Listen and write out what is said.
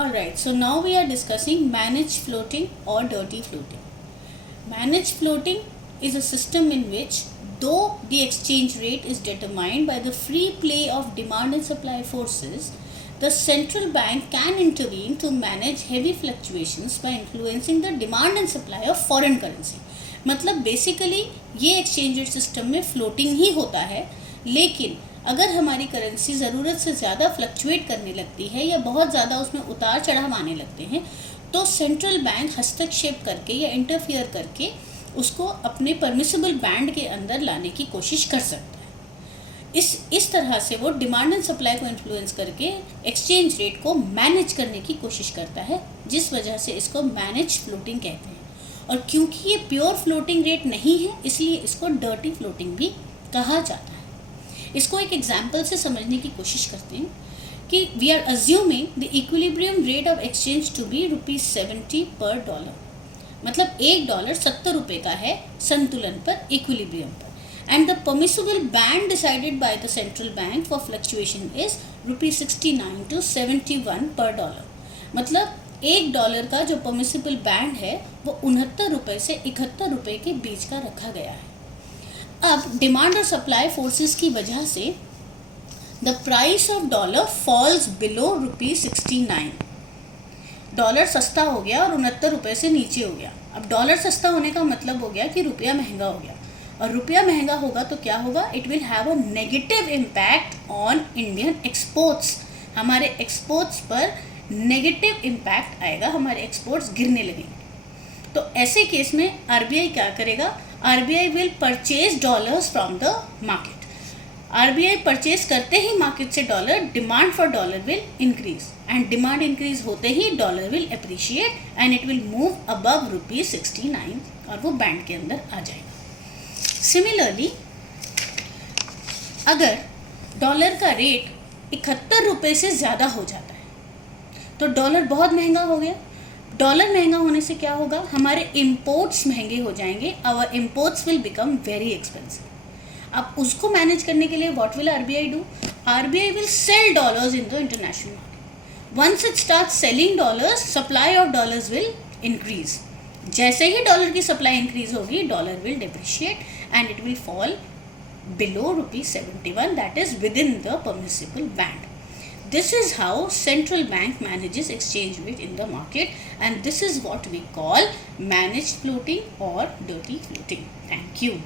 Alright, so now we are discussing managed floating or dirty floating. Managed floating is a system in which, though the exchange rate is determined by the free play of demand and supply forces, the central bank can intervene to manage heavy fluctuations by influencing the demand and supply of foreign currency. मतलब basically ये exchange rate system में floating ही होता है, लेकिन अगर हमारी currency ज़रूरत से ज़्यादा फ्लक्चुएट करने लगती है या बहुत ज़्यादा उसमें उतार चढ़ाव आने लगते हैं तो सेंट्रल बैंक हस्तक्षेप करके या इंटरफियर करके उसको अपने परमिसिबल बैंड के अंदर लाने की कोशिश कर सकता है। इस तरह से वो डिमांड एंड सप्लाई को इन्फ्लुएंस करके एक्सचेंज रेट को मैनेज करने की कोशिश करता है, जिस वजह से इसको मैनेज फ्लोटिंग कहते हैं। और क्योंकि ये प्योर फ्लोटिंग रेट नहीं है, इसलिए इसको डर्टी फ्लोटिंग भी कहा जाता है। इसको एक एग्जाम्पल से समझने की कोशिश करते हैं कि we are assuming the equilibrium rate of exchange to be ₹70 पर डॉलर। मतलब $1 ₹70 का है संतुलन पर, इक्विलिब्रियम पर। And the permissible band decided by the central bank for fluctuation is ₹69 to ₹71 पर डॉलर। मतलब $1 का जो परमिसिबल बैंड है वो ₹69 से ₹71 के बीच का रखा गया है। अब डिमांड और सप्लाई फोर्सेस की वजह से the price of dollar falls below ₹69। Dollar सस्ता हो गया और ₹69 से नीचे हो गया। अब डॉलर सस्ता होने का मतलब हो गया कि रुपया महंगा हो गया, और रुपया महंगा होगा तो क्या होगा? It will have a negative impact on Indian exports. हमारे एक्सपोर्ट्स पर नेगेटिव इम्पैक्ट आएगा, हमारे एक्सपोर्ट्स गिरने लगेंगे। तो ऐसे केस में आरबीआई क्या करेगा? RBI will purchase dollars from the market. RBI purchase करते ही मार्केट से dollar, demand for dollar will increase, and demand increase होते ही dollar will appreciate and it will move above ₹69 और वो बैंड के अंदर आ जाएगा। सिमिलरली अगर डॉलर का रेट ₹71 से ज़्यादा हो जाता है तो डॉलर बहुत महंगा हो गया। डॉलर महंगा होने से क्या होगा? हमारे इम्पोर्ट्स महंगे हो जाएंगे। Our imports will become very expensive. अब उसको मैनेज करने के लिए what will RBI do? RBI will sell dollars in the international market. Once it start selling dollars, supply of dollars will increase. जैसे ही डॉलर की सप्लाई इंक्रीज होगी, dollar will depreciate and it will fall below ₹71, that is within the permissible band. This is how central bank manages exchange rate in the market, and this is what we call managed floating or dirty floating. Thank you.